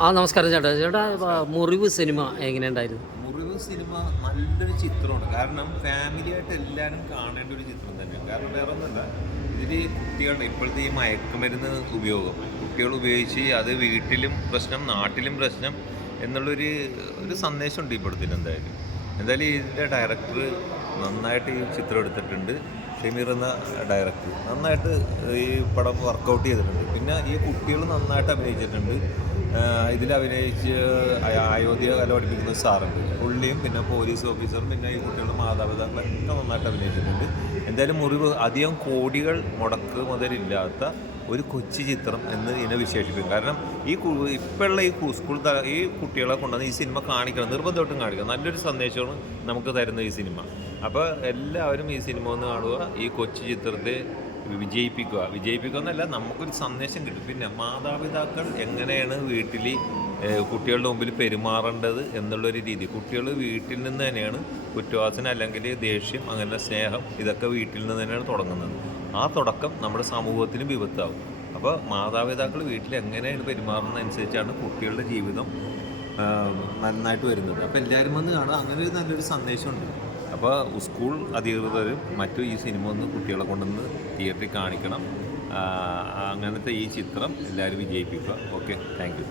നമസ്കാരം ചേട്ടാ. ചേട്ടാ, മുറിവ് സിനിമ എങ്ങനെയുണ്ടായിരുന്നു? മുറിവ് സിനിമ നല്ലൊരു ചിത്രമാണ്. കാരണം ഫാമിലിയായിട്ട് എല്ലാവരും കാണേണ്ട ഒരു ചിത്രം തന്നെയാണ്. കാരണം വേറെ ഒന്നുമല്ല, ഇതിൽ കുട്ടികളുടെ ഇപ്പോഴത്തെ ഈ മയക്കുമരുന്ന് ഉപയോഗം കുട്ടികൾ ഉപയോഗിച്ച് അത് വീട്ടിലും പ്രശ്നം നാട്ടിലും പ്രശ്നം എന്നുള്ളൊരു സന്ദേശമുണ്ട് ഈ പടത്തിൽ. എന്തായാലും ഇതിൻ്റെ ഡയറക്ടർ നന്നായിട്ട് ഈ ചിത്രം എടുത്തിട്ടുണ്ട്. ഷമീർ എന്ന ഡയറക്ടർ നന്നായിട്ട് ഈ പടം വർക്കൗട്ട് ചെയ്തിട്ടുണ്ട്. പിന്നെ ഈ കുട്ടികൾ നന്നായിട്ട് അഭിനയിച്ചിട്ടുണ്ട്. ഇതിൽ അഭിനയിച്ച് അയോധ്യ കല പഠിപ്പിക്കുന്ന സാറുണ്ട്, പുള്ളിയും പിന്നെ പോലീസ് ഓഫീസറും പിന്നെ ഈ കുട്ടികളുടെ മാതാപിതാക്കളൊക്കെ നന്നായിട്ട് അഭിനയിച്ചിട്ടുണ്ട്. എന്തായാലും മുറിവ് അധികം കോടികൾ മുടക്ക് മുതലില്ലാത്ത ഒരു കൊച്ചു ചിത്രം എന്ന് ഇതിനെ വിശേഷിപ്പിക്കും. കാരണം ഇപ്പോഴുള്ള ഈ കുട്ടികളെ കൊണ്ടുവന്ന് ഈ സിനിമ കാണിക്കണം, നിർബന്ധമായിട്ടും കാണിക്കണം. നല്ലൊരു സന്ദേശമാണ് നമുക്ക് തരുന്ന ഈ സിനിമ. അപ്പോൾ എല്ലാവരും ഈ സിനിമ ഒന്ന് കാണുക, ഈ കൊച്ചു ചിത്രത്തെ വിജയിപ്പിക്കുക എന്നല്ല, നമുക്കൊരു സന്ദേശം കിട്ടും. പിന്നെ മാതാപിതാക്കൾ എങ്ങനെയാണ് വീട്ടിൽ കുട്ടികളുടെ മുമ്പിൽ പെരുമാറേണ്ടത് എന്നുള്ളൊരു രീതി. കുട്ടികൾ വീട്ടിൽ നിന്ന് തന്നെയാണ് കുറ്റവാസന അല്ലെങ്കിൽ ദേഷ്യം, അങ്ങനെ സ്നേഹം, ഇതൊക്കെ വീട്ടിൽ നിന്ന് തന്നെയാണ് തുടങ്ങുന്നത്. ആ തുടക്കം നമ്മുടെ സമൂഹത്തിന് വിപത്താവും. അപ്പോൾ മാതാപിതാക്കൾ വീട്ടിൽ എങ്ങനെയാണ് പെരുമാറുന്നതനുസരിച്ചാണ് കുട്ടികളുടെ ജീവിതം നന്നായിട്ട് വരുന്നത്. അപ്പോൾ എല്ലാവരും വന്ന് കാണാം, അങ്ങനെ ഒരു നല്ലൊരു സന്ദേശമുണ്ട്. അപ്പോൾ സ്കൂൾ അധികൃതരും മറ്റും ഈ സിനിമ ഒന്ന് കുട്ടികളെ കൊണ്ടുവന്ന് തിയേറ്ററിൽ കാണിക്കണം. അങ്ങനത്തെ ഈ ചിത്രം എല്ലാവരും വിജയിപ്പിക്കുക. Okay, thank you.